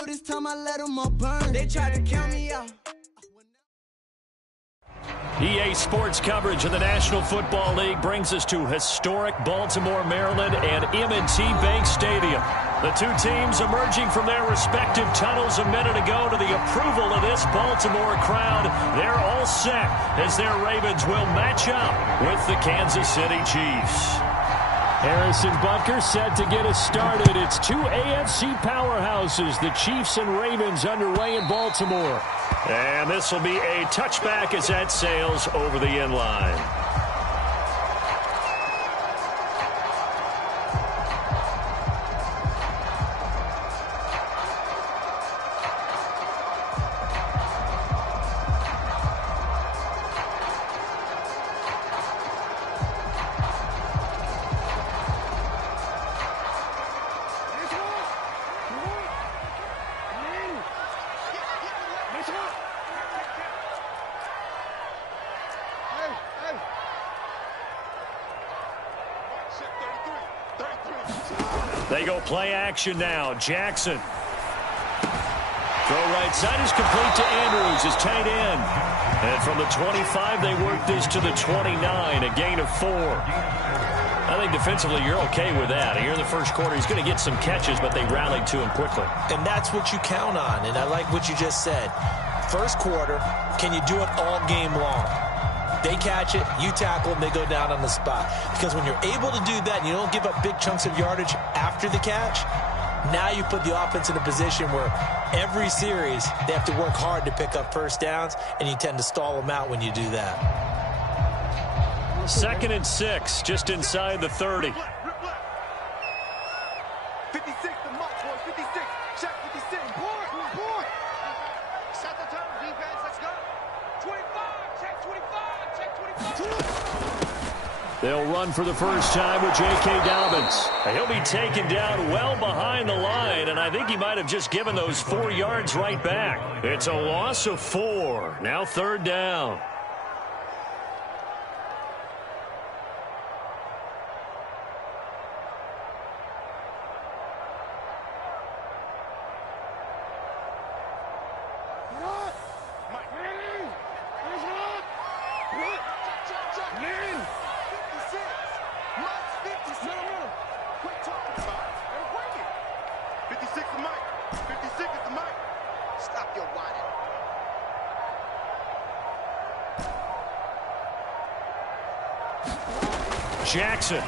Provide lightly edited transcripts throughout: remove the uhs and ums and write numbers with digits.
know this time I let them all burn. They tried to count me out. EA Sports coverage of the National Football League brings us to historic Baltimore, Maryland, and M&T Bank Stadium. The two teams emerging from their respective tunnels a minute ago to the approval of this Baltimore crowd. They're all set as their Ravens will match up with the Kansas City Chiefs. Harrison Butker set to get us started. It's two AFC powerhouses, the Chiefs and Ravens, underway in Baltimore. And this will be a touchback as that sails over the end line. They go play action now. Jackson. Throw right side is complete to Andrews, his tight end. And from the 25, they work this to the 29, a gain of 4. I think defensively you're okay with that. Here in the first quarter, he's going to get some catches, but they rallied to him quickly. And that's what you count on, and I like what you just said. First quarter, can you do it all game long? They catch it, you tackle them, they go down on the spot. Because when you're able to do that and you don't give up big chunks of yardage after the catch, now you put the offense in a position where every series they have to work hard to pick up first downs, and you tend to stall them out when you do that. 2nd and 6, just inside the 30. 56, the mark, boy, 56. Check 56. Boy. Set the tone, defense, let's go. 25, check 25, check 25. They'll run for the first time with J.K. Dobbins. He'll be taken down well behind the line, and I think he might have just given those 4 yards right back. It's a loss of 4. Now 3rd down. Jackson.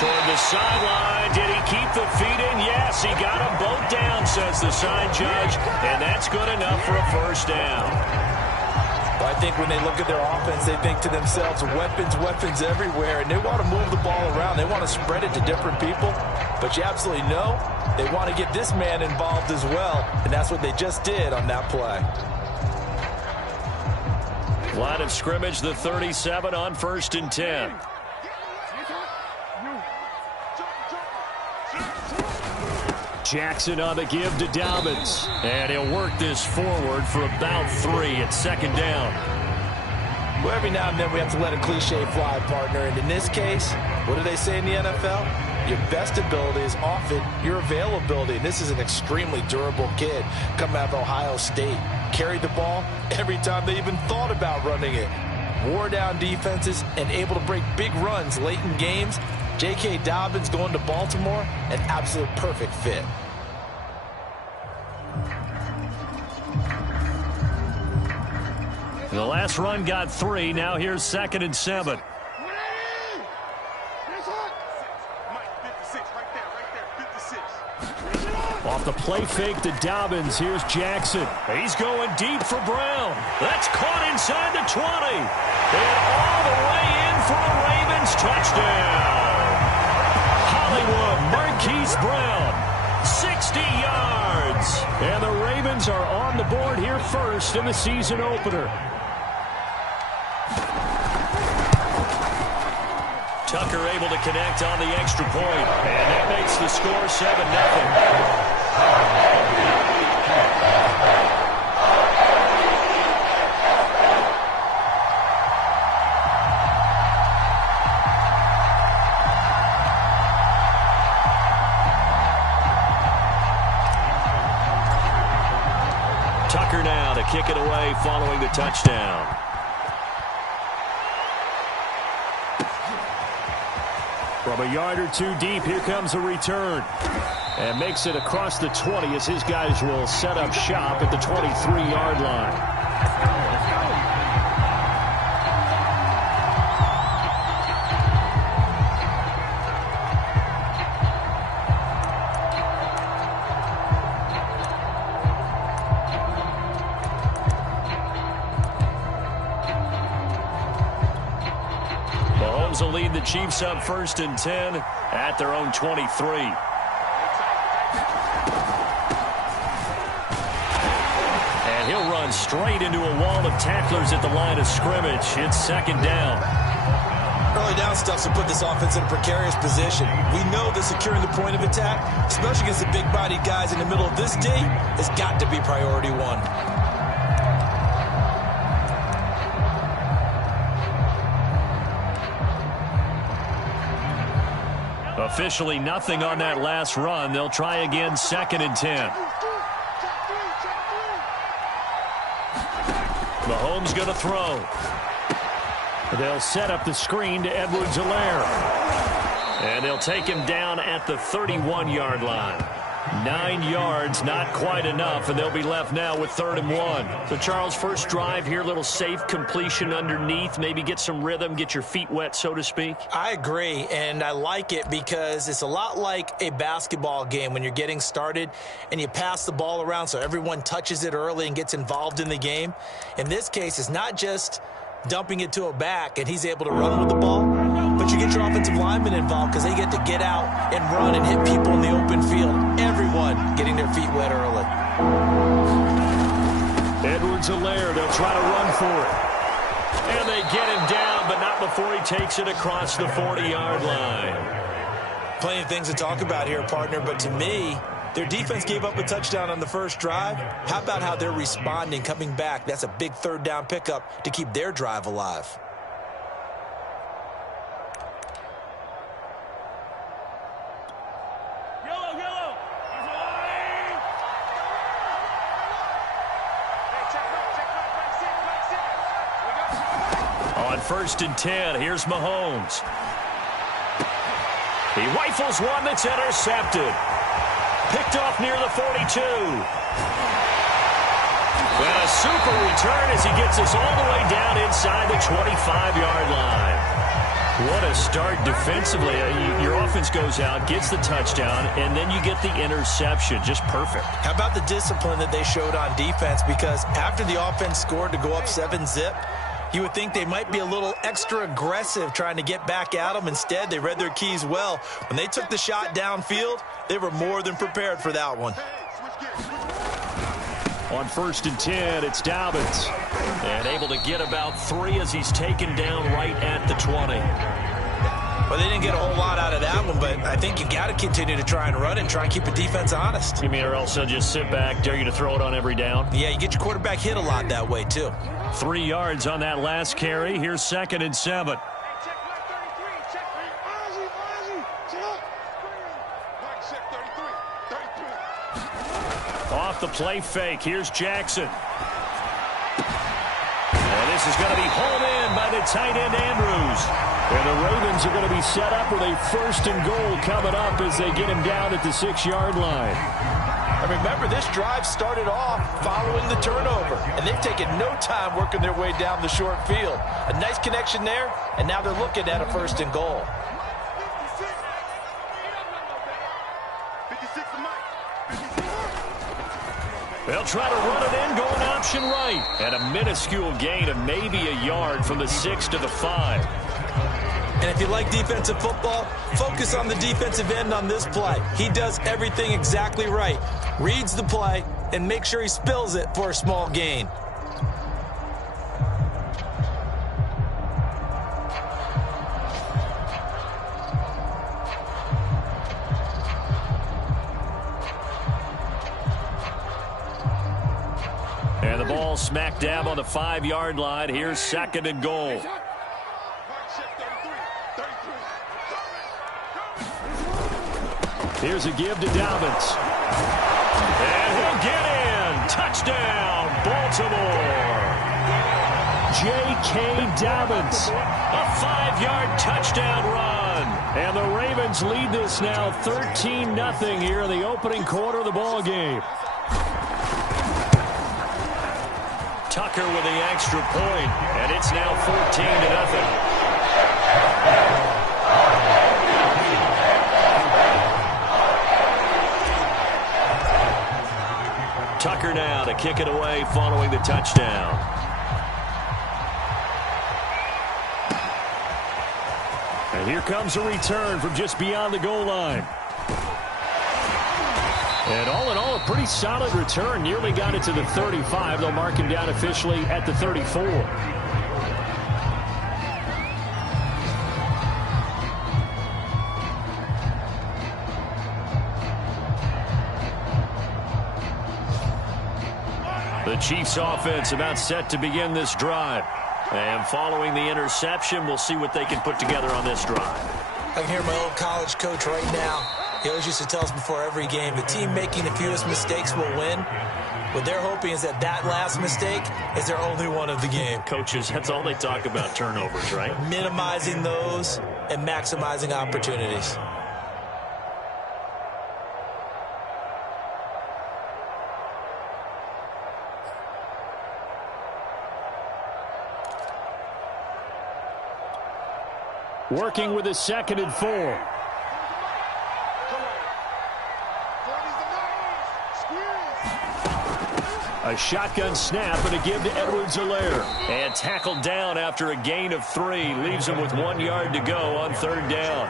Toward the sideline. Did he keep the feet in? Yes, he got them both down, says the side judge, and that's good enough for a first down. Well, I think when they look at their offense, they think to themselves, weapons everywhere, and they want to move the ball around. They want to spread it to different people, but you absolutely know they want to get this man involved as well, and that's what they just did on that play. Line of scrimmage, the 37 on 1st and 10. Jackson on the give to Dobbins. And he'll work this forward for about 3 at 2nd down. Well, every now and then we have to let a cliche fly, partner. And in this case, what do they say in the NFL? Your best ability is often your availability. And this is an extremely durable kid coming out of Ohio State. Carried the ball every time they even thought about running it. Wore down defenses and able to break big runs late in games. J.K. Dobbins going to Baltimore, an absolute perfect fit. The last run got 3. Now here's 2nd and 7. Off the play fake to Dobbins. Here's Jackson. He's going deep for Brown. That's caught inside the 20. And all the way in for a Ravens touchdown. Hollywood Marquise Brown, 60 yards. And the Ravens are on the board here first in the season opener. Tucker able to connect on the extra point. And that makes the score 7-0. Tucker now to kick it away following the touchdown. From a yard or two deep, here comes a return. And makes it across the 20 as his guys will set up shop at the 23-yard line. Mahomes will lead the Chiefs up 1st and 10 at their own 23. He'll run straight into a wall of tacklers at the line of scrimmage. It's 2nd down. Early down stuff to put this offense in a precarious position. We know that securing the point of attack, especially against the big-bodied guys in the middle of this D, has got to be priority one. Officially nothing on that last run. They'll try again 2nd and 10. Mahomes going to throw. They'll set up the screen to Edwards-Helaire. And they'll take him down at the 31-yard line. 9 yards, not quite enough, and they'll be left now with 3rd and 1. So, Charles, first drive here, little safe completion underneath, maybe get some rhythm, get your feet wet, so to speak. I agree, and I like it because it's a lot like a basketball game when you're getting started and you pass the ball around so everyone touches it early and gets involved in the game. In this case, it's not just dumping it to a back and he's able to run with the ball, but you get your offensive linemen involved because they get to get out and run and hit people in the open field. Everyone getting their feet wet early. Edwards-Helaire, they'll try to run for it. And they get him down, but not before he takes it across the 40-yard line. Plenty of things to talk about here, partner, but to me, their defense gave up a touchdown on the first drive. How about how they're responding, coming back? That's a big 3rd down pickup to keep their drive alive. On 1st and 10, here's Mahomes. He rifles one that's intercepted. Picked off near the 42. And a super return as he gets us all the way down inside the 25-yard line. What a start defensively. Your offense goes out, gets the touchdown, and then you get the interception. Just perfect. How about the discipline that they showed on defense? Because after the offense scored to go up 7-zip, you would think they might be a little extra aggressive trying to get back at them. Instead, they read their keys well. When they took the shot downfield, they were more than prepared for that one. On 1st and 10, it's Dobbins. And able to get about 3 as he's taken down right at the 20. Well, they didn't get a whole lot out of that one, but I think you got to continue to try and run and try and keep the defense honest. You mean, or else they'll just sit back, dare you to throw it on every down? Yeah, you get your quarterback hit a lot that way, too. 3 yards on that last carry. Here's 2nd and 7. Off the play fake. Here's Jackson. And this is going to be hauled in by the tight end Andrews. And the Ravens are going to be set up with a 1st and goal coming up as they get him down at the 6-yard line. And remember, this drive started off following the turnover, and they've taken no time working their way down the short field. A nice connection there, and now they're looking at a 1st and goal. They'll try to run it in, going option right. And a minuscule gain of maybe a yard from the 6 to the 5. And if you like defensive football, focus on the defensive end on this play. He does everything exactly right. Reads the play and makes sure he spills it for a small gain. And the ball smack dab on the 5-yard line. Here's 2nd and goal. Here's a give to Dobbins. And he'll get in. Touchdown, J.K. Dobbins. A 5-yard touchdown run. And the Ravens lead this now 13-0 here in the opening quarter of the ball game. Tucker with the extra point, and it's now 14-0. Tucker now to kick it away following the touchdown. And here comes a return from just beyond the goal line. And all in all, a pretty solid return. Nearly got it to the 35. They'll mark him down officially at the 34. The Chiefs offense about set to begin this drive. And following the interception, we'll see what they can put together on this drive. I can hear my old college coach right now. He always used to tell us before every game, the team making the fewest mistakes will win. What they're hoping is that last mistake is their only one of the game. Coaches, that's all they talk about, turnovers, right? Minimizing those and maximizing opportunities. Working with a 2nd and 4. A shotgun snap and a give to Edwards-Helaire. And tackled down after a gain of 3. Leaves him with 1 yard to go on 3rd down.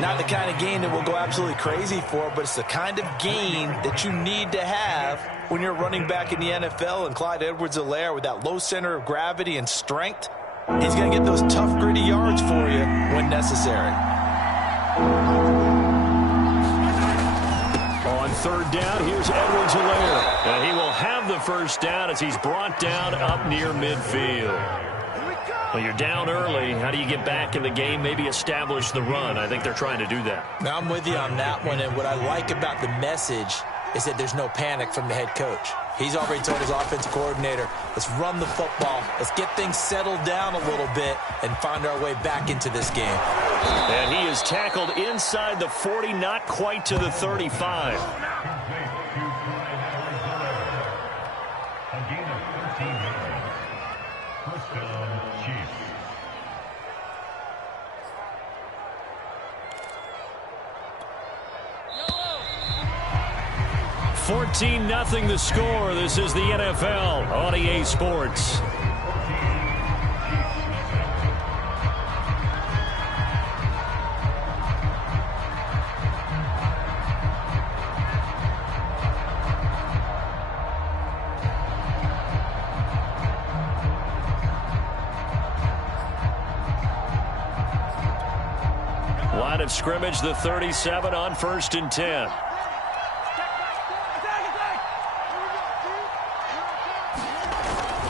Not the kind of gain that we'll go absolutely crazy for, but it's the kind of gain that you need to have when you're running back in the NFL. And Clyde Edwards-Helaire, with that low center of gravity and strength, he's going to get those tough, gritty yards for you when necessary. On 3rd down, here's Edwards-Helaire. And he will have the 1st down as he's brought down up near midfield. Well, you're down early. How do you get back in the game? Maybe establish the run. I think they're trying to do that. Now, I'm with you on that one. And what I like about the message is that there's no panic from the head coach. He's already told his offensive coordinator, let's run the football. Let's get things settled down a little bit and find our way back into this game. And he is tackled inside the 40, not quite to the 35. First down, Chiefs. 14-0 the score. This is the NFL on EA Sports. Line of scrimmage, the 37 on 1st and 10.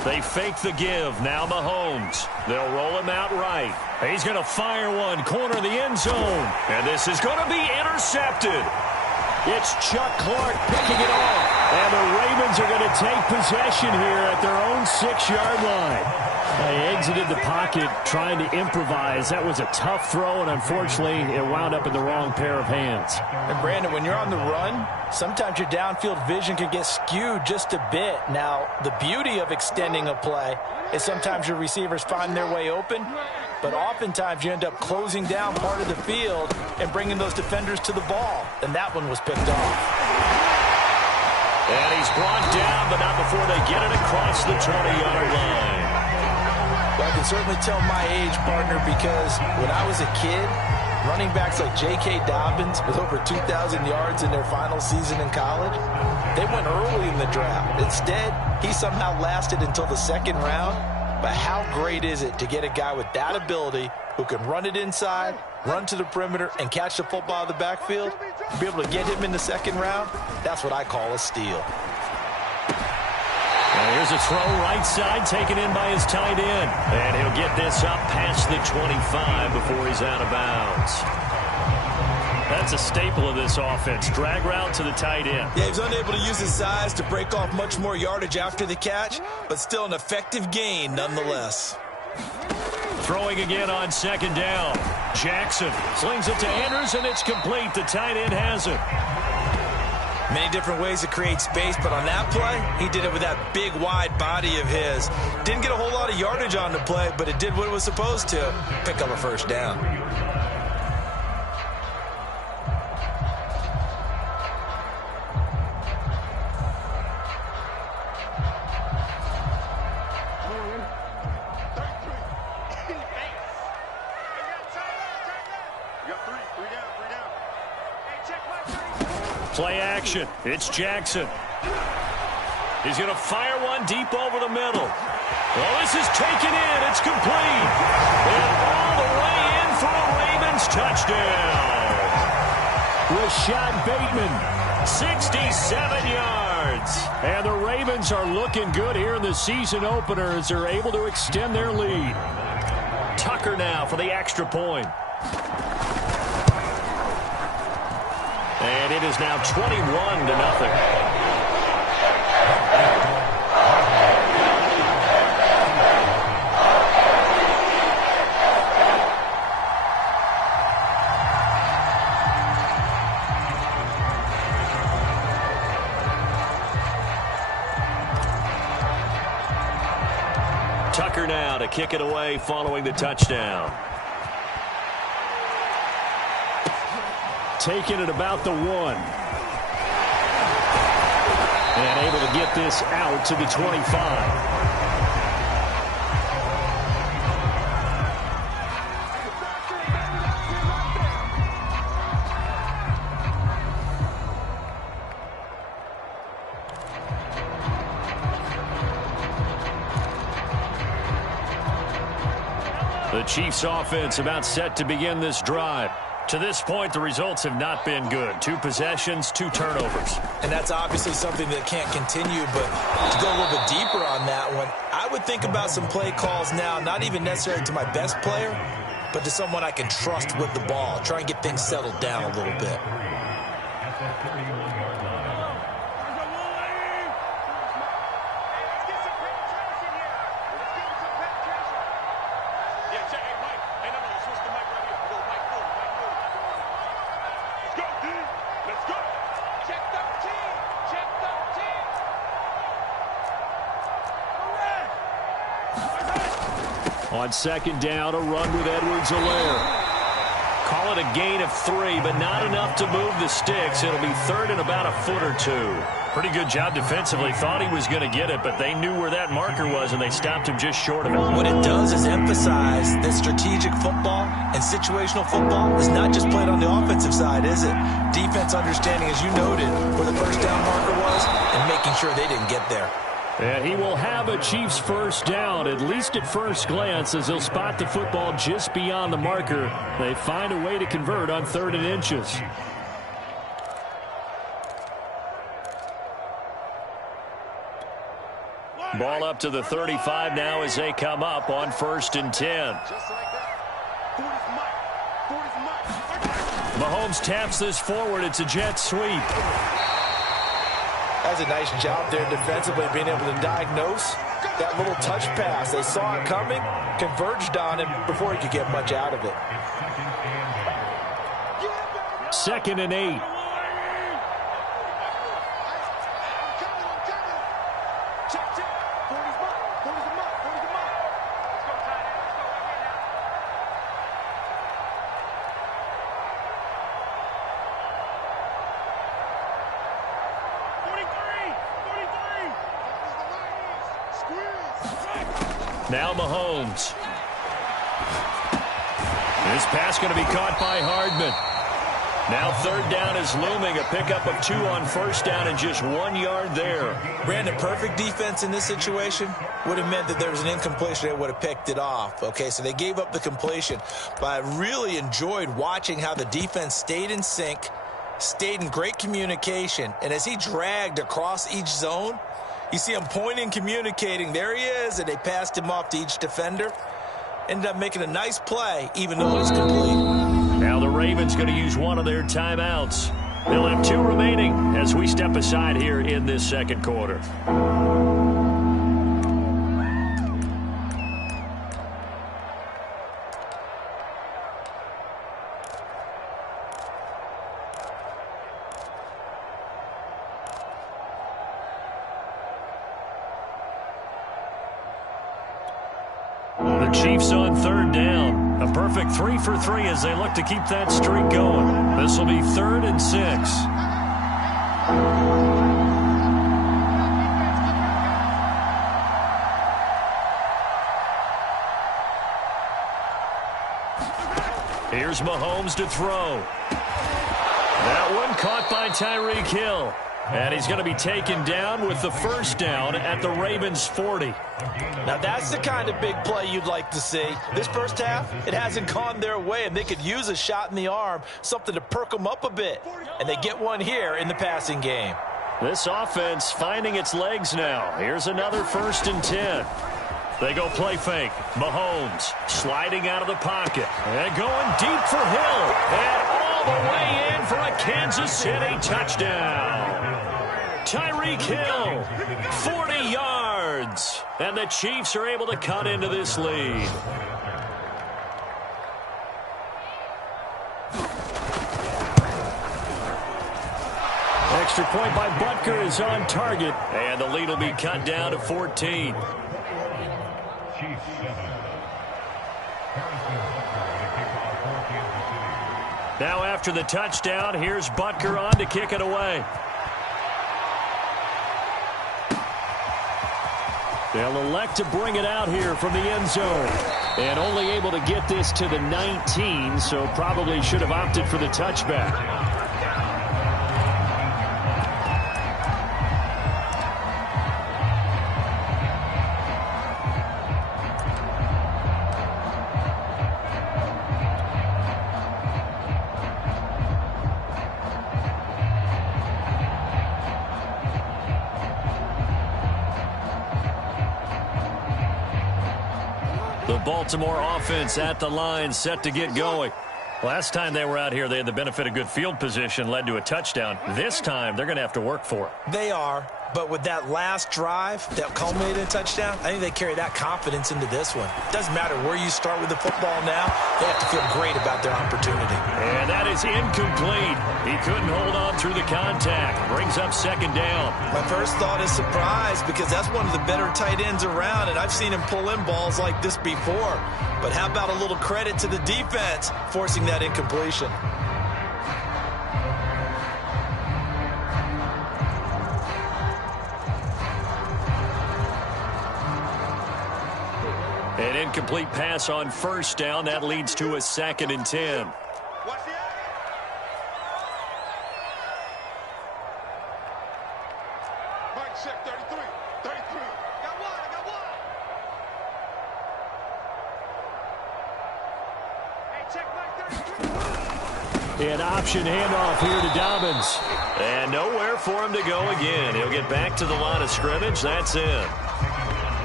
They fake the give. Now Mahomes. They'll roll him out right. He's going to fire one. Corner of the end zone. And this is going to be intercepted. It's Chuck Clark picking it off. And the Ravens are going to take possession here at their own 6-yard line. They exited the pocket trying to improvise. That was a tough throw, and unfortunately, it wound up in the wrong pair of hands. And Brandon, when you're on the run, sometimes your downfield vision can get skewed just a bit. Now, the beauty of extending a play is sometimes your receivers find their way open, but oftentimes you end up closing down part of the field and bringing those defenders to the ball, and that one was picked off. And he's brought down, but not before they get it across the 20-yard line. Well, I can certainly tell my age, partner, because when I was a kid, running backs like J.K. Dobbins with over 2,000 yards in their final season in college, they went early in the draft. Instead, he somehow lasted until the 2nd round. But how great is it to get a guy with that ability who can run it inside, run to the perimeter, and catch the football out of the backfield? To be able to get him in the 2nd round, that's what I call a steal. And here's a throw right side taken in by his tight end. And he'll get this up past the 25 before he's out of bounds. That's a staple of this offense. Drag route to the tight end. Yeah, he was unable to use his size to break off much more yardage after the catch, but still an effective gain nonetheless. Throwing again on second down. Jackson slings it to Andrews, and it's complete. The tight end has it. Many different ways to create space, but on that play, he did it with that big, wide body of his. Didn't get a whole lot of yardage on the play, but it did what it was supposed to. Pick up a first down. Play action. It's Jackson. He's going to fire one deep over the middle. Well, this is taken in. It's complete. And all the way in for a Ravens touchdown. Rashad Bateman, 67 yards. And the Ravens are looking good here in the season opener as they're able to extend their lead. Tucker now for the extra point. And it is now 21-0. Tucker now to kick it away following the touchdown. Taking it about the 1. And able to get this out to the 25. The Chiefs offense about set to begin this drive. To this point, the results have not been good. 2 possessions, 2 turnovers. And that's obviously something that can't continue, but to go a little bit deeper on that one, I would think about some play calls now, not even necessarily to my best player, but to someone I can trust with the ball. Try and get things settled down a little bit. On second down, a run with Edwards-Helaire. Call it a gain of 3, but not enough to move the sticks. It'll be third and about a foot or 2. Pretty good job defensively. Thought he was going to get it, but they knew where that marker was, and they stopped him just short of it. What it does is emphasize that strategic football and situational football is not just played on the offensive side, is it? Defense understanding, as you noted, where the first down marker was and making sure they didn't get there. And he will have a Chiefs first down, at least at first glance, as he'll spot the football just beyond the marker. They find a way to convert on 3rd and inches. Ball up to the 35 now as they come up on 1st and 10. Mahomes taps this forward. It's a jet sweep. That's a nice job there defensively, being able to diagnose that little touch pass. They saw it coming, converged on him before he could get much out of it. 2nd and 8. Now Mahomes. This pass going to be caught by Hardman. Now 3rd down is looming. A pickup of 2 on 1st down and just 1 yard there. Brandon, perfect defense in this situation would have meant that there was an incompletion. They would have picked it off. Okay, so they gave up the completion. But I really enjoyed watching how the defense stayed in sync, stayed in great communication. And as he dragged across each zone, you see him pointing, communicating. There he is, and they passed him off to each defender. Ended up making a nice play, even though it was complete. Now the Ravens going to use one of their timeouts. They'll have 2 remaining as we step aside here in this second quarter. The Chiefs on 3rd down. A perfect 3 for 3 as they look to keep that streak going. This will be 3rd and 6. Here's Mahomes to throw. That one caught by Tyreek Hill. And he's going to be taken down with the first down at the Ravens' 40. Now, that's the kind of big play you'd like to see. This first half, it hasn't gone their way, and they could use a shot in the arm, something to perk them up a bit. And they get one here in the passing game. This offense finding its legs now. Here's another 1st and 10. They go play fake. Mahomes sliding out of the pocket. And going deep for Hill. And all the way in for a Kansas City touchdown. Tyreek Hill, 40 yards. And the Chiefs are able to cut into this lead. Extra point by Butker is on target. And the lead will be cut down to 14. Chiefs 7. Harrison Butker to kick off for Kansas City. Now after the touchdown, here's Butker on to kick it away. They'll elect to bring it out here from the end zone. And only able to get this to the 19, so probably should have opted for the touchback. The Baltimore offense at the line, set to get going. Last time they were out here, they had the benefit of good field position, led to a touchdown. This time, they're going to have to work for it. They are, but with that last drive that culminated in a touchdown, I think they carry that confidence into this one. It doesn't matter where you start with the football now. They have to feel great about their opportunity. And that is incomplete. He couldn't hold on through the contact. Brings up 2nd down. My first thought is surprise because that's one of the better tight ends around, and I've seen him pull in balls like this before. But how about a little credit to the defense forcing that incompletion? An incomplete pass on 1st down. That leads to a 2nd and 10. Watch the action. Mike check 33. 33. Got one. I got one. Hey, check Mike 33. An option handoff here to Dobbins. And nowhere for him to go again. He'll get back to the line of scrimmage. That's it.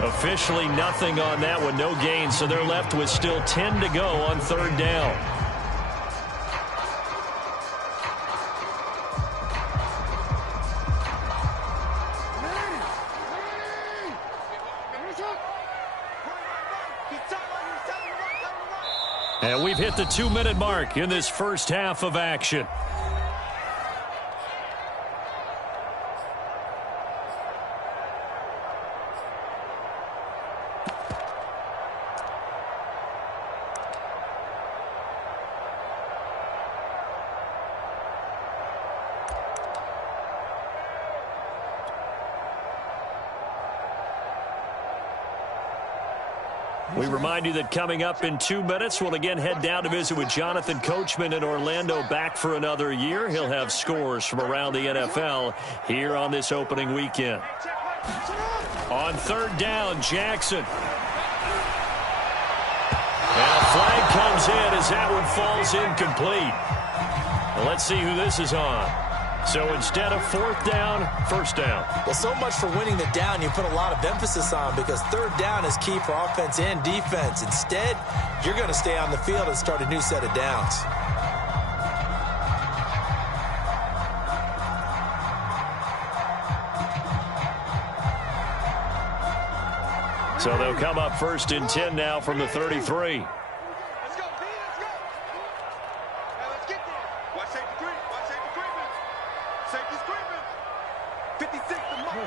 Officially nothing on that one, no gain, so they're left with still 10 to go on 3rd down. And we've hit the 2-minute mark in this first half of action. We remind you that coming up in 2 minutes, we'll again head down to visit with Jonathan Coachman in Orlando, back for another year. He'll have scores from around the NFL here on this opening weekend. On 3rd down, Jackson. And a flag comes in as that one falls incomplete. Well, let's see who this is on. So instead of 4th down, 1st down. Well, so much for winning the down you put a lot of emphasis on because 3rd down is key for offense and defense. Instead, you're going to stay on the field and start a new set of downs. So they'll come up 1st and 10 now from the 33. Let's go, B, let's go. Now let's get there. Watch safety creep. Watch safety creeping. Safety's creeping. 56, the mark.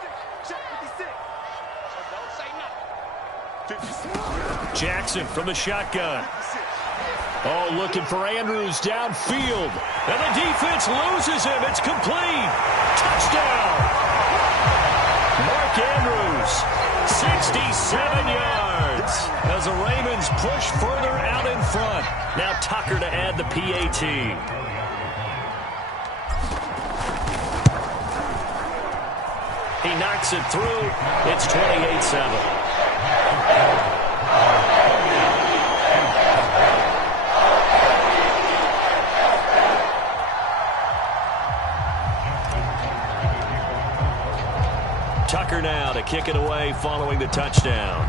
56. Check 56. Don't say nothing. 56. Jackson from the shotgun. 56. Oh, looking for Andrews downfield. And the defense loses him. It's complete. Touchdown. Mark Andrews, 67 yards. As the Ravens push further out in front. Now Tucker to add the PAT. He knocks it through. It's 28-7. Tucker now to kick it away following the touchdown.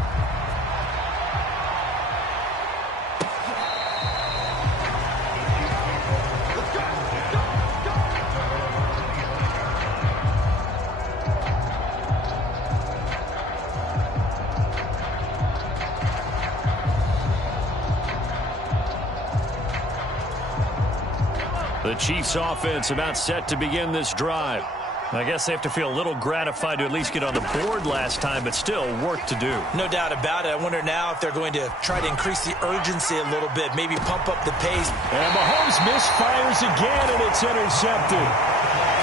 The Chiefs offense about set to begin this drive. I guess they have to feel a little gratified to at least get on the board last time, but still work to do. No doubt about it. I wonder now if they're going to try to increase the urgency a little bit, maybe pump up the pace. And Mahomes misfires again, and it's intercepted.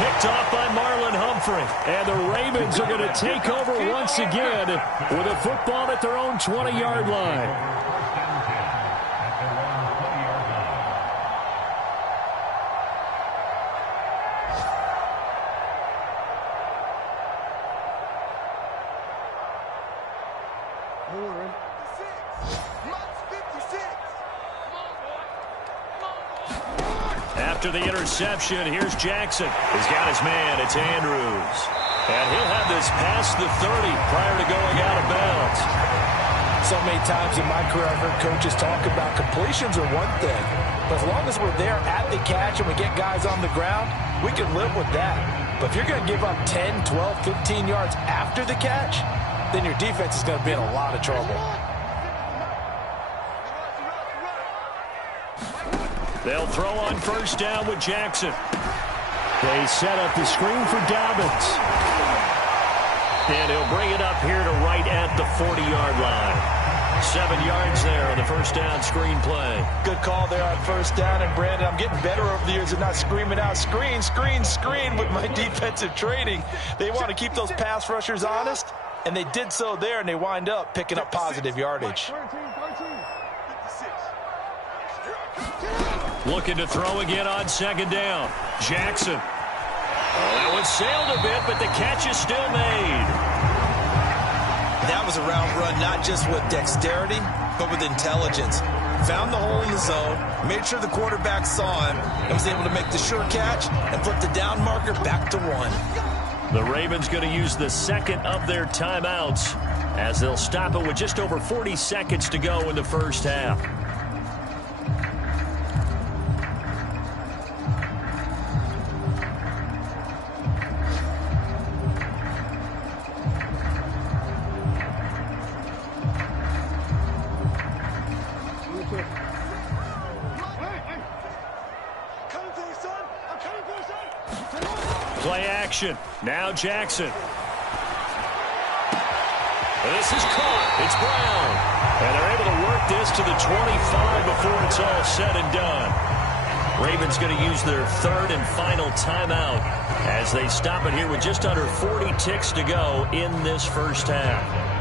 Picked off by Marlon Humphrey. And the Ravens are going to take over once again with a football at their own 20-yard line. After the interception, here's Jackson. He's got his man. It's Andrews. And he'll have this past the 30 prior to going out of bounds. So many times in my career, I've heard coaches talk about completions are one thing. But as long as we're there at the catch and we get guys on the ground, we can live with that. But if you're going to give up 10, 12, 15 yards after the catch, then your defense is going to be in a lot of trouble. They'll throw on first down with Jackson. They set up the screen for Dobbins. And he'll bring it up here to right at the 40-yard line. 7 yards there on the first down screen play. Good call there on first down. And, Brandon, I'm getting better over the years at not screaming out screen, screen, screen with my defensive training. They want to keep those pass rushers honest, and they did so there, and they wind up picking up positive yardage. Looking to throw again on second down. Jackson. Oh, that one sailed a bit, but the catch is still made. That was a route run, not just with dexterity, but with intelligence. Found the hole in the zone, made sure the quarterback saw him, and was able to make the sure catch and flip the down marker back to 1. The Ravens going to use the second of their timeouts as they'll stop it with just over 40 seconds to go in the first half. Play action. Now Jackson. This is caught. It's Brown. And they're able to work this to the 25 before it's all said and done. Ravens going to use their third and final timeout as they stop it here with just under 40 ticks to go in this first half.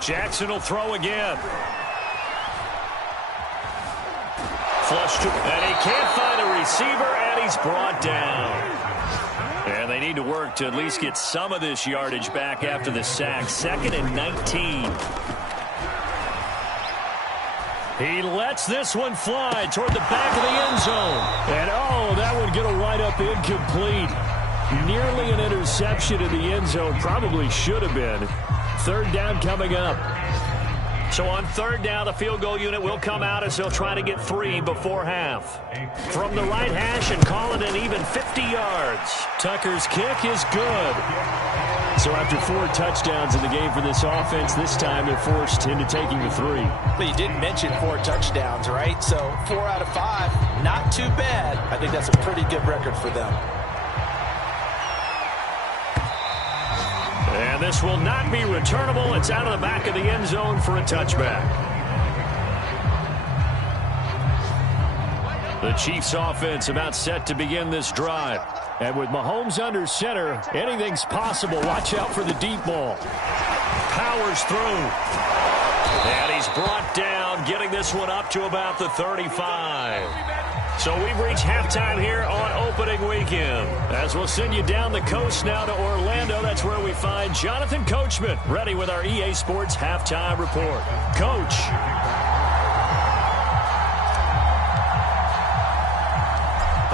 Jackson will throw again. Flush to, and he can't find a receiver, and he's brought down. And they need to work to at least get some of this yardage back after the sack. 2nd and 19. He lets this one fly toward the back of the end zone. And, oh, that one going to wind up incomplete. Nearly an interception in the end zone. Probably should have been. Third down coming up. So on third down, the field goal unit will come out as they'll try to get 3 before half. From the right hash and call it an even 50 yards. Tucker's kick is good. So after 4 touchdowns in the game for this offense, this time they're forced into taking the 3. But you did mention 4 touchdowns, right? So 4 out of 5, not too bad. I think that's a pretty good record for them. And this will not be returnable. It's out of the back of the end zone for a touchback. The Chiefs offense about set to begin this drive. And with Mahomes under center, anything's possible. Watch out for the deep ball. Powers through. And he's brought down, getting this one up to about the 35. So we've reached halftime here on opening weekend. As we'll send you down the coast now to Orlando. That's where we find Jonathan Coachman ready with our EA Sports halftime report. Coach.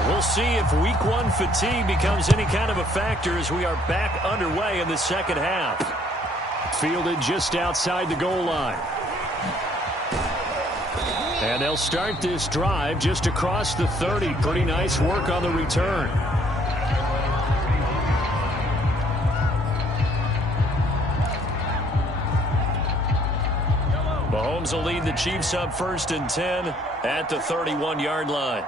We'll see if week 1 fatigue becomes any kind of a factor as we are back underway in the second half. Fielded just outside the goal line. And they'll start this drive just across the 30. Pretty nice work on the return. Mahomes will lead the Chiefs up 1st and 10 at the 31-yard line.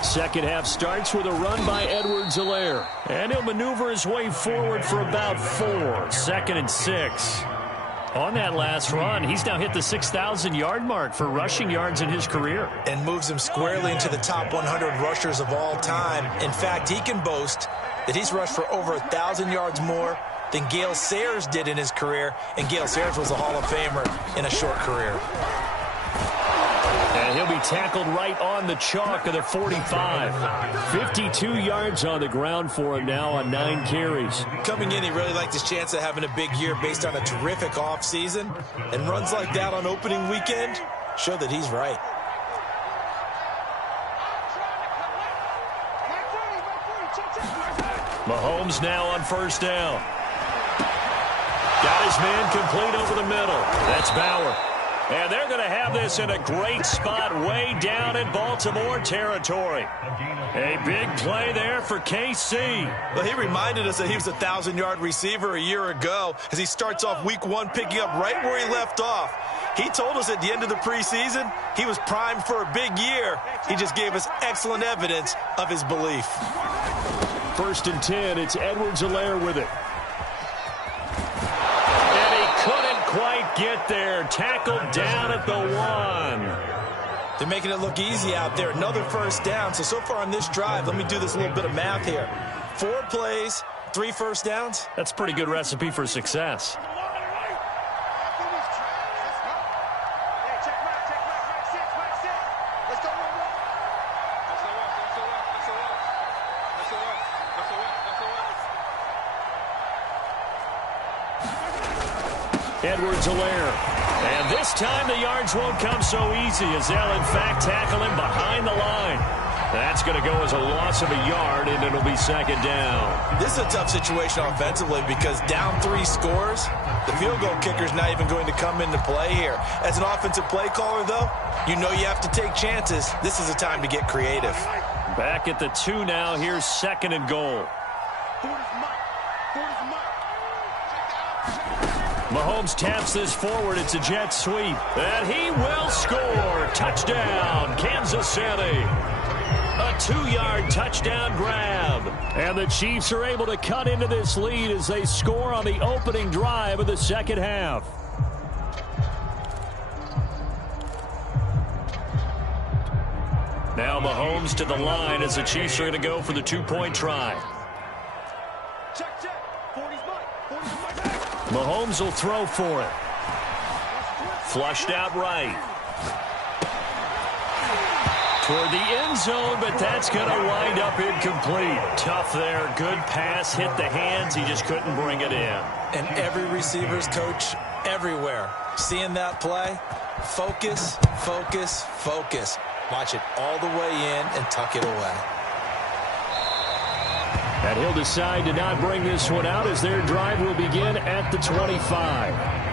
Second half starts with a run by Edwards-Helaire. And he'll maneuver his way forward for about 4. 2nd and 6. On that last run, he's now hit the 6,000-yard mark for rushing yards in his career. And moves him squarely into the top 100 rushers of all time. In fact, he can boast that he's rushed for over 1,000 yards more than Gale Sayers did in his career. And Gale Sayers was a Hall of Famer in a short career. And he'll be tackled right on the chalk of the 45. 52 yards on the ground for him now on 9 carries. Coming in, he really liked his chance of having a big year based on a terrific offseason. And runs like that on opening weekend show that he's right. Mahomes now on 1st down. Got his man complete over the middle. That's Bauer. And they're going to have this in a great spot way down in Baltimore territory. A big play there for KC. Well, he reminded us that he was a 1,000-yard receiver a year ago as he starts off week 1 picking up right where he left off. He told us at the end of the preseason he was primed for a big year. He just gave us excellent evidence of his belief. 1st and 10, it's Edwards-Helaire with it. Quite get there. Tackled down at the 1. They're making it look easy out there. Another 1st down. So far on this drive, let me do this little bit of math here. 4 plays, 3 1st downs. That's a pretty good recipe for success. Edwards-Helaire. And this time the yards won't come so easy as they'll in fact tackle him behind the line. That's going to go as a loss of a yard, and it'll be 2nd down. This is a tough situation offensively because down 3 scores, the field goal kicker's not even going to come into play here. As an offensive play caller, though, you know you have to take chances. This is a time to get creative. Back at the 2 now. Here's 2nd and goal. Mahomes taps this forward. It's a jet sweep. And he will score. Touchdown, Kansas City. A 2-yard touchdown grab. And the Chiefs are able to cut into this lead as they score on the opening drive of the second half. Now Mahomes to the line as the Chiefs are going to go for the 2-point try. Mahomes will throw for it. Flushed out right. toward the end zone, but that's going to wind up incomplete. Tough there. Good pass. Hit the hands. He just couldn't bring it in. And every receiver's coach everywhere, seeing that play, focus, focus, focus. Watch it all the way in and tuck it away. And he'll decide to not bring this one out as their drive will begin at the 25.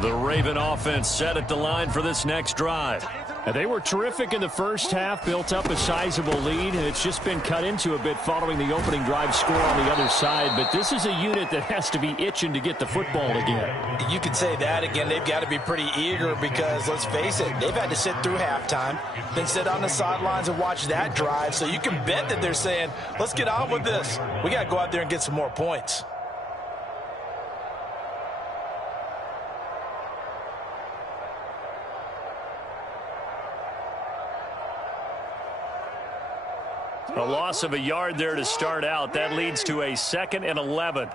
The Raven offense set at the line for this next drive. And they were terrific in the first half, built up a sizable lead, and it's just been cut into a bit following the opening drive score on the other side. But this is a unit that has to be itching to get the football again. You could say that again. They've got to be pretty eager because, let's face it, they've had to sit through halftime, then sit on the sidelines and watch that drive. So you can bet that they're saying, let's get on with this. We got to go out there and get some more points. A loss of a yard there to start out. That leads to a 2nd and 11.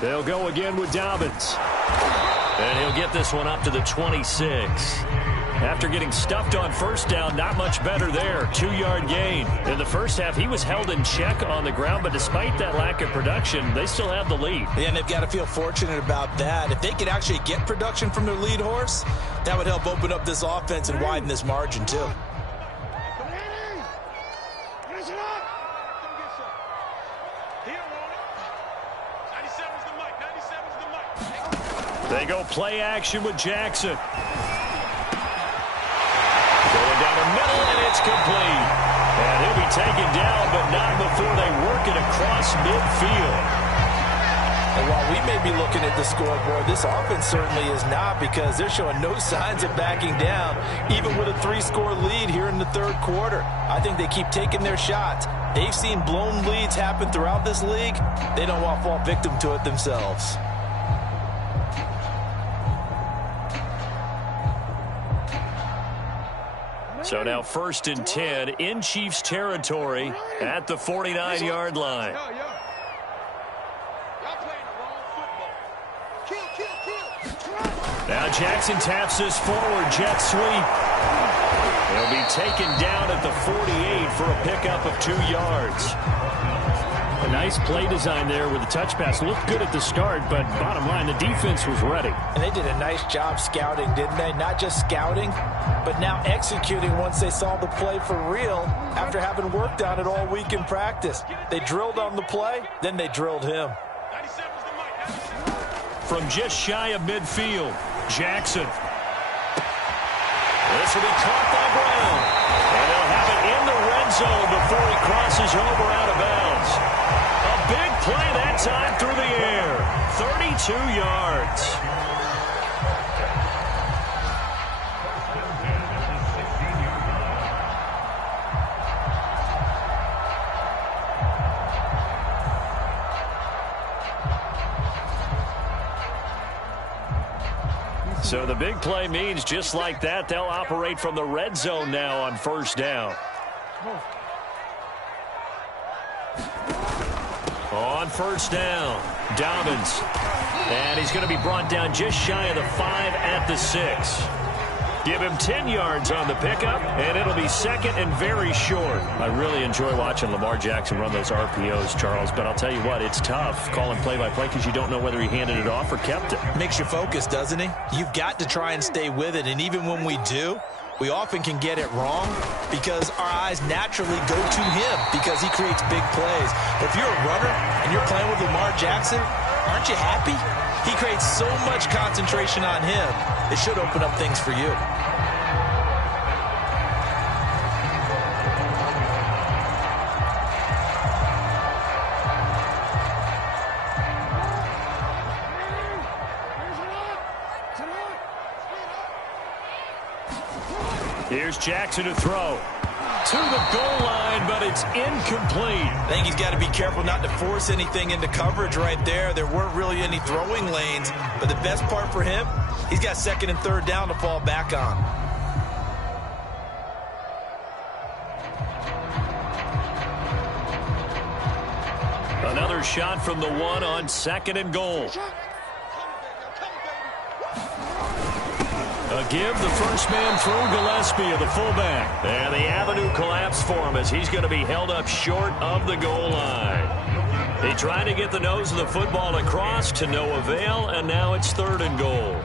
They'll go again with Dobbins. And he'll get this one up to the 26. After getting stuffed on first down, not much better there. 2-yard gain. In the first half, he was held in check on the ground, but despite that lack of production, they still have the lead. Yeah, and they've got to feel fortunate about that. If they could actually get production from their lead horse, that would help open up this offense and widen this margin, too. They go play action with Jackson. Going down the middle, and it's complete. And he'll be taken down, but not before they work it across midfield. And while we may be looking at the scoreboard, this offense certainly is not, because they're showing no signs of backing down, even with a 3-score lead here in the third quarter. I think they keep taking their shots. They've seen blown leads happen throughout this league. They don't want to fall victim to it themselves. So now 1st and 10 in Chiefs territory at the 49-yard line. Now Jackson taps this forward, jet sweep. He'll be taken down at the 48 for a pickup of 2 yards. A nice play design there with the touch pass. Looked good at the start, but bottom line, the defense was ready. And they did a nice job scouting, didn't they? Not just scouting, but now executing once they saw the play for real after having worked on it all week in practice. They drilled on the play, then they drilled him. From just shy of midfield, Jackson. This will be caught by Brown. And they'll have it in the red zone before he crosses over out of bounds. A big play that time through the air. 32 yards. So the big play means just like that, they'll operate from the red zone now on 1st down. On 1st down, Dobbins. And he's going to be brought down just shy of the 5 at the 6. Give him 10 yards on the pickup, and it'll be 2nd and very short. I really enjoy watching Lamar Jackson run those RPOs, Charles, but I'll tell you what, it's tough calling play-by-play because you don't know whether he handed it off or kept it. Makes you focus, doesn't he? You've got to try and stay with it, and even when we do, we often can get it wrong because our eyes naturally go to him because he creates big plays. But if you're a runner and you're playing with Lamar Jackson, aren't you happy? He creates so much concentration on him, it should open up things for you. Here's Jackson to throw. to the goal line, but it's incomplete. I think he's got to be careful not to force anything into coverage right there. There weren't really any throwing lanes, but the best part for him, he's got second and third down to fall back on. Another shot from the one on second and goal. A give, the first man through Gillespie, the fullback. And the avenue collapsed for him as he's going to be held up short of the goal line. They tried to get the nose of the football across to no avail, and now it's third and goal.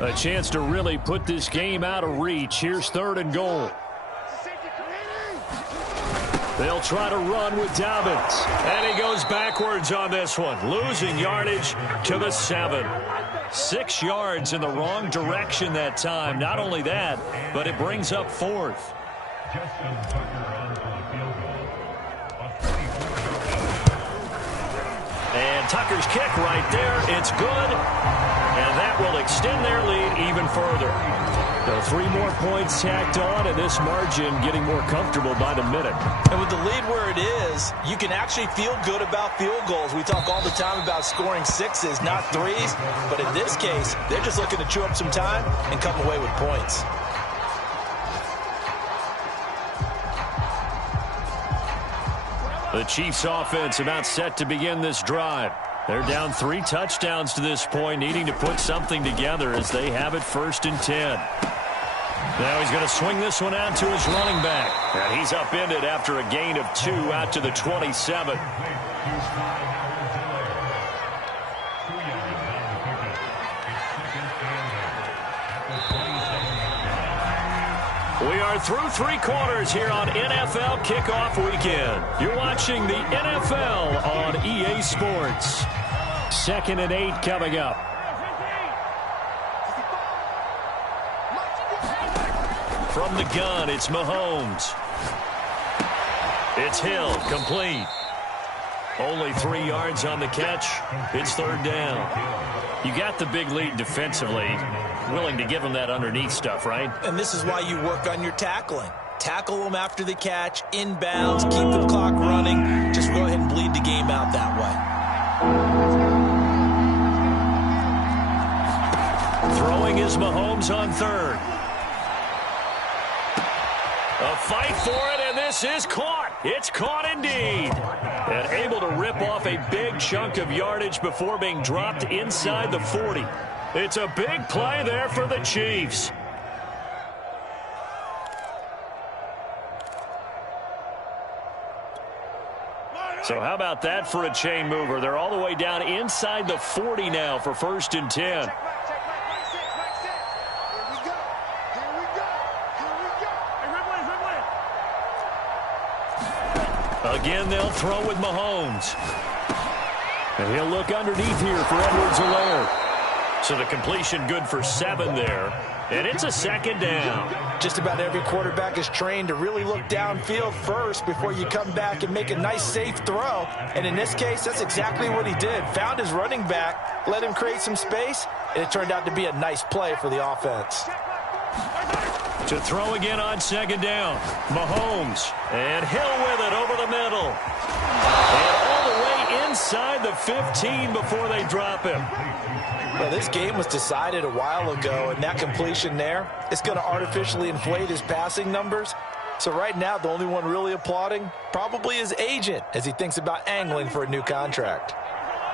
A chance to really put this game out of reach. Here's third and goal. They'll try to run with Dobbins. And he goes backwards on this one, losing yardage to the 7. 6 yards in the wrong direction that time. Not only that, but it brings up fourth. And Tucker's kick right there. It's good. And that will extend their lead even further. So 3 more points tacked on, and this margin getting more comfortable by the minute. And with the lead where it is, you can actually feel good about field goals. We talk all the time about scoring 6s, not 3s. But in this case, they're just looking to chew up some time and come away with points. The Chiefs offense about set to begin this drive. They're down 3 touchdowns to this point, needing to put something together as they have it first and 10. Now he's going to swing this one out to his running back. And he's upended after a gain of 2 out to the 27. We are through 3 quarters here on NFL Kickoff Weekend. You're watching the NFL on EA Sports. 2nd and 8 coming up. From the gun, it's Mahomes. It's Hill, complete. Only 3 yards on the catch. It's third down. You got the big lead defensively. Willing to give them that underneath stuff, right? And this is why you work on your tackling. Tackle them after the catch, inbounds, keep the clock running. Just go ahead and bleed the game out that way. Throwing is Mahomes on third. A fight for it, and this is caught. It's caught indeed. And able to rip off a big chunk of yardage before being dropped inside the 40. It's a big play there for the Chiefs. So how about that for a chain mover? They're all the way down inside the 40 now for first and 10. Again, they'll throw with Mahomes. And he'll look underneath here for Edwards-Helaire. So the completion good for 7 there. And it's a second down. Just about every quarterback is trained to really look downfield first before you come back and make a nice, safe throw. And in this case, that's exactly what he did. Found his running back, let him create some space, and it turned out to be a nice play for the offense. To throw again on second down. Mahomes. And Hill with it over the middle. And all the way inside the 15 before they drop him. Well, this game was decided a while ago, and that completion there, it's going to artificially inflate his passing numbers. So right now, the only one really applauding probably his agent as he thinks about angling for a new contract.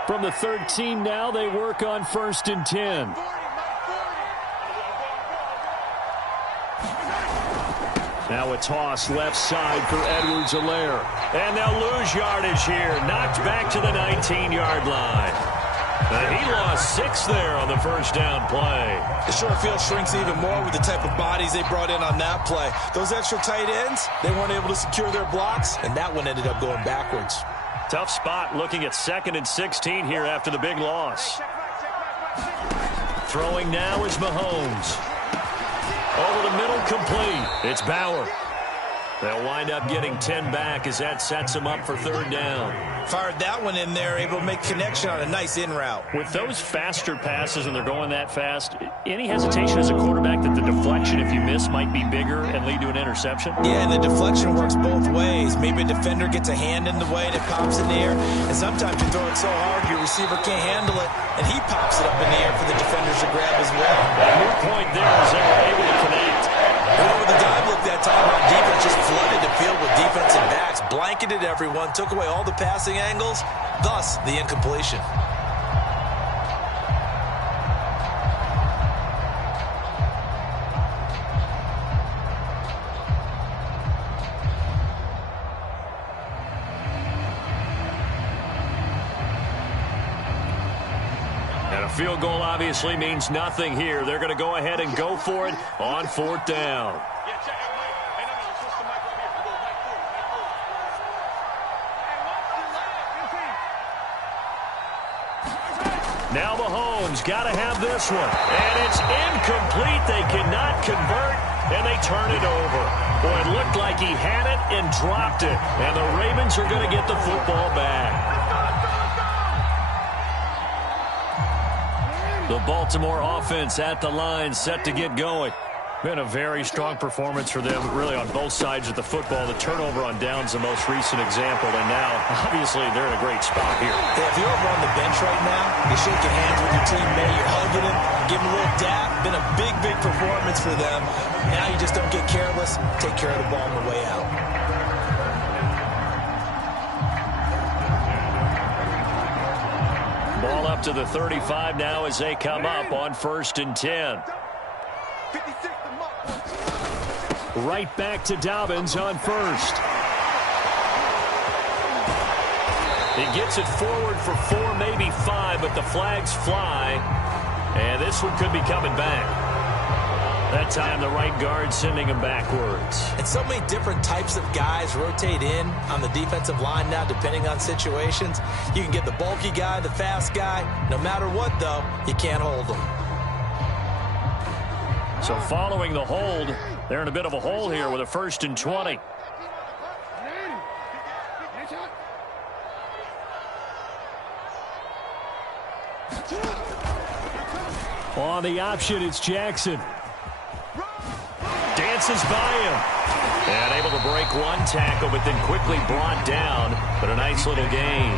From the 13 now, they work on first and 10. Now a toss left side for Edwards-Helaire. And they'll lose yardage here. Knocked back to the 19-yard line. And he lost 6 there on the first down play. The short field shrinks even more with the type of bodies they brought in on that play. Those extra tight ends, they weren't able to secure their blocks, and that one ended up going backwards. Tough spot looking at 2nd and 16 here after the big loss. Throwing now is Mahomes. Over the middle, complete. It's Bauer. They'll wind up getting 10 back as that sets them up for third down. Fired that one in there, able to make connection on a nice in route. With those faster passes and they're going that fast, any hesitation as a quarterback that the deflection, if you miss, might be bigger and lead to an interception? Yeah, and the deflection works both ways. Maybe a defender gets a hand in the way and it pops in the air, and sometimes you throw it so hard your receiver can't handle it, and he pops it up in the air for the defenders to grab as well. A new point there is they were able to connect. With the dive look that time on defense, just flooded the field with defensive backs, blanketed everyone, took away all the passing angles, thus the incompletion. And a field goal obviously means nothing here. They're going to go ahead and go for it on fourth down. Now Mahomes got to have this one. And it's incomplete. They cannot convert, and they turn it over. Boy, it looked like he had it and dropped it. And the Ravens are going to get the football back. The Baltimore offense at the line, set to get going. Been a very strong performance for them, really, on both sides of the football. The turnover on downs, the most recent example, and now, obviously, they're in a great spot here. Yeah, if you're over on the bench right now, you're shaking hands with your teammate, you're hugging him, give him a little dap. Been a big, big performance for them. Now you just don't get careless, take care of the ball on the way out. Ball up to the 35 now as they come up on 1st and 10. Right back to Dobbins on first. He gets it forward for 4, maybe 5, but the flags fly. And this one could be coming back. That time the right guard sending him backwards. And so many different types of guys rotate in on the defensive line now, depending on situations. You can get the bulky guy, the fast guy. No matter what, though, you can't hold them. So following the hold, they're in a bit of a hole here with a 1st and 20. On the option, it's Jackson. Dances by him. And able to break one tackle, but then quickly brought down. But a nice little gain.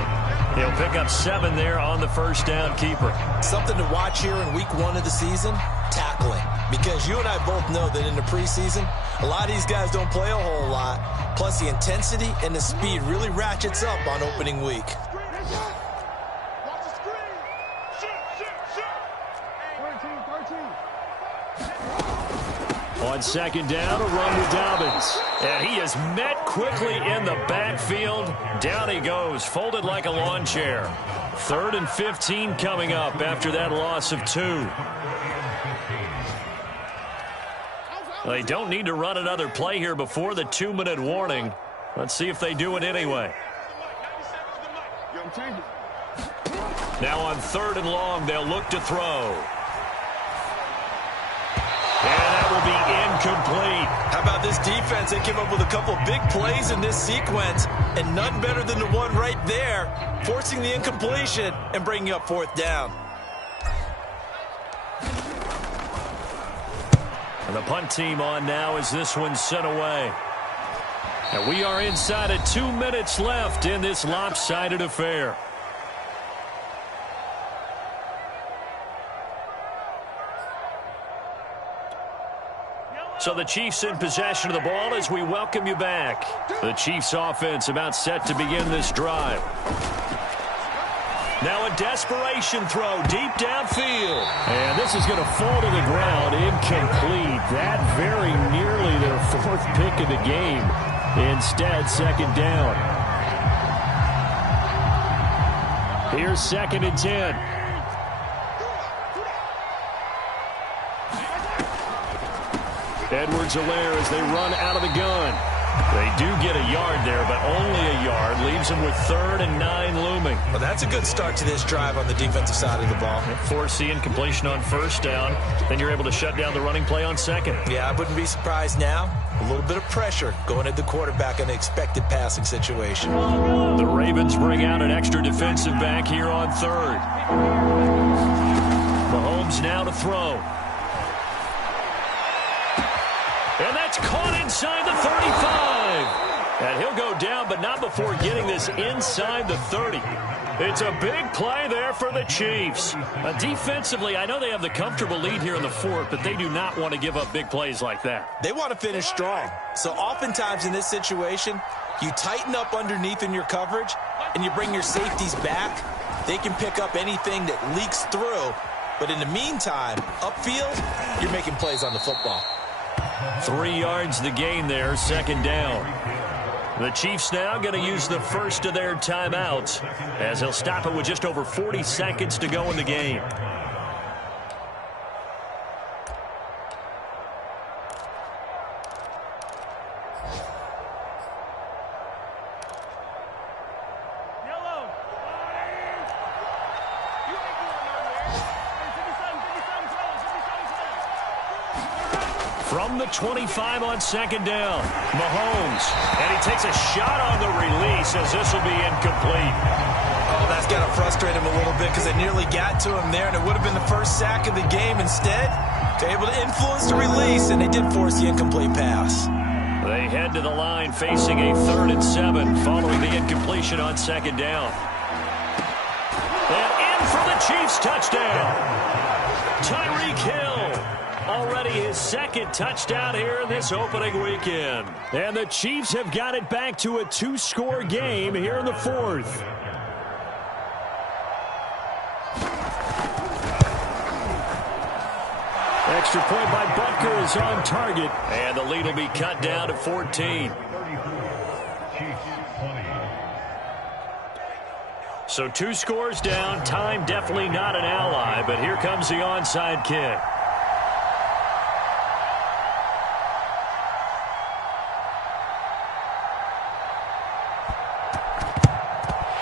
He'll pick up 7 there on the first down keeper. Something to watch here in week 1 of the season, tackling. Because you and I both know that in the preseason, a lot of these guys don't play a whole lot. Plus, the intensity and the speed really ratchets up on opening week. On 2nd down, a run to Dobbins. And he is met quickly in the backfield. Down he goes, folded like a lawn chair. 3rd and 15 coming up after that loss of 2. They don't need to run another play here before the 2-minute warning. Let's see if they do it anyway. Now on 3rd and long, they'll look to throw. And that will be incomplete. How about this defense? They came up with a couple big plays in this sequence, and none better than the one right there, forcing the incompletion and bringing up 4th down. And the punt team on now as this one's sent away. And we are inside of 2 minutes left in this lopsided affair. So the Chiefs in possession of the ball as we welcome you back. The Chiefs offense about set to begin this drive. Now a desperation throw deep downfield. And this is going to fall to the ground, incomplete. That very nearly their 4th pick of the game. Instead, 2nd down. Here's 2nd and 10. Edwards-Helaire as they run out of the gun. They do get a yard there, but only a yard, leaving leaves them with 3rd and 9 looming. Well, that's a good start to this drive on the defensive side of the ball. Force the incompletion on 1st down. Then you're able to shut down the running play on 2nd. Yeah, I wouldn't be surprised now. A little bit of pressure going at the quarterback in an expected passing situation. The Ravens bring out an extra defensive back here on 3rd. Mahomes now to throw. And that's caught inside the 35. And he'll go down, but not before getting this inside the 30. It's a big play there for the Chiefs. Defensively, I know they have the comfortable lead here in the 4th, but they do not want to give up big plays like that. They want to finish strong. So oftentimes in this situation, you tighten up underneath in your coverage, and you bring your safeties back. They can pick up anything that leaks through. But in the meantime, upfield, you're making plays on the football. 3 yards the gain there, 2nd down. The Chiefs now going to use the first of their timeouts as they'll stop it with just over 40 seconds to go in the game. From the 25 on 2nd down, Mahomes, and he takes a shot on the release as this will be incomplete. Oh, that's got to frustrate him a little bit because it nearly got to him there, and it would have been the first sack of the game. Instead, they're able to influence the release, and they did force the incomplete pass. They head to the line facing a 3rd and 7 following the incompletion on 2nd down. And in for the Chiefs touchdown. Tyreek Hill. Already his 2nd touchdown here in this opening weekend. And the Chiefs have got it back to a 2-score game here in the 4th. Extra point by Butker is on target. And the lead will be cut down to 14. So 2 scores down. Time definitely not an ally, but here comes the onside kick.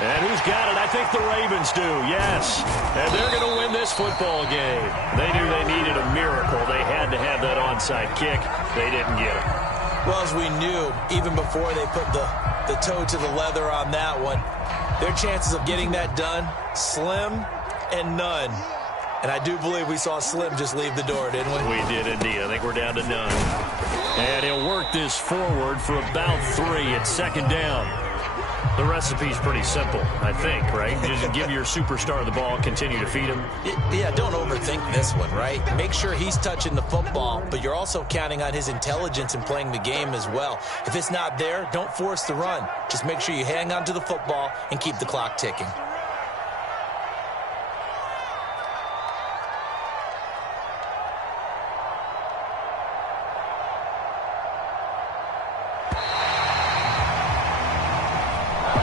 And who's got it? I think the Ravens do, yes. And they're going to win this football game. They knew they needed a miracle. They had to have that onside kick. They didn't get it. Well, as we knew, even before they put the toe to the leather on that one, their chances of getting that done, slim and none. And I do believe we saw Slim just leave the door, didn't we? We did indeed. I think we're down to none. And he'll work this forward for about 3 at 2nd down. The recipe's pretty simple, I think, right? Just give your superstar the ball, continue to feed him. Yeah, don't overthink this one, right? Make sure he's touching the football, but you're also counting on his intelligence in playing the game as well. If it's not there, don't force the run. Just make sure you hang on to the football and keep the clock ticking.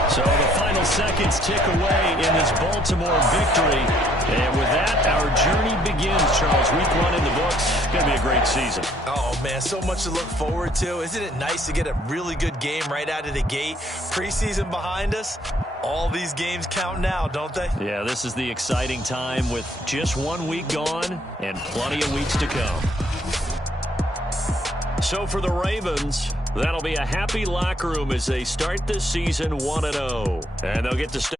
So the final seconds tick away in this Baltimore victory. And with that, our journey begins, Charles. Week 1 in the books. It's going to be a great season. Oh, man, so much to look forward to. Isn't it nice to get a really good game right out of the gate? Preseason behind us. All these games count now, don't they? Yeah, this is the exciting time with just 1 week gone and plenty of weeks to come. So for the Ravens, that'll be a happy locker room as they start this season 1-0. And they'll get to start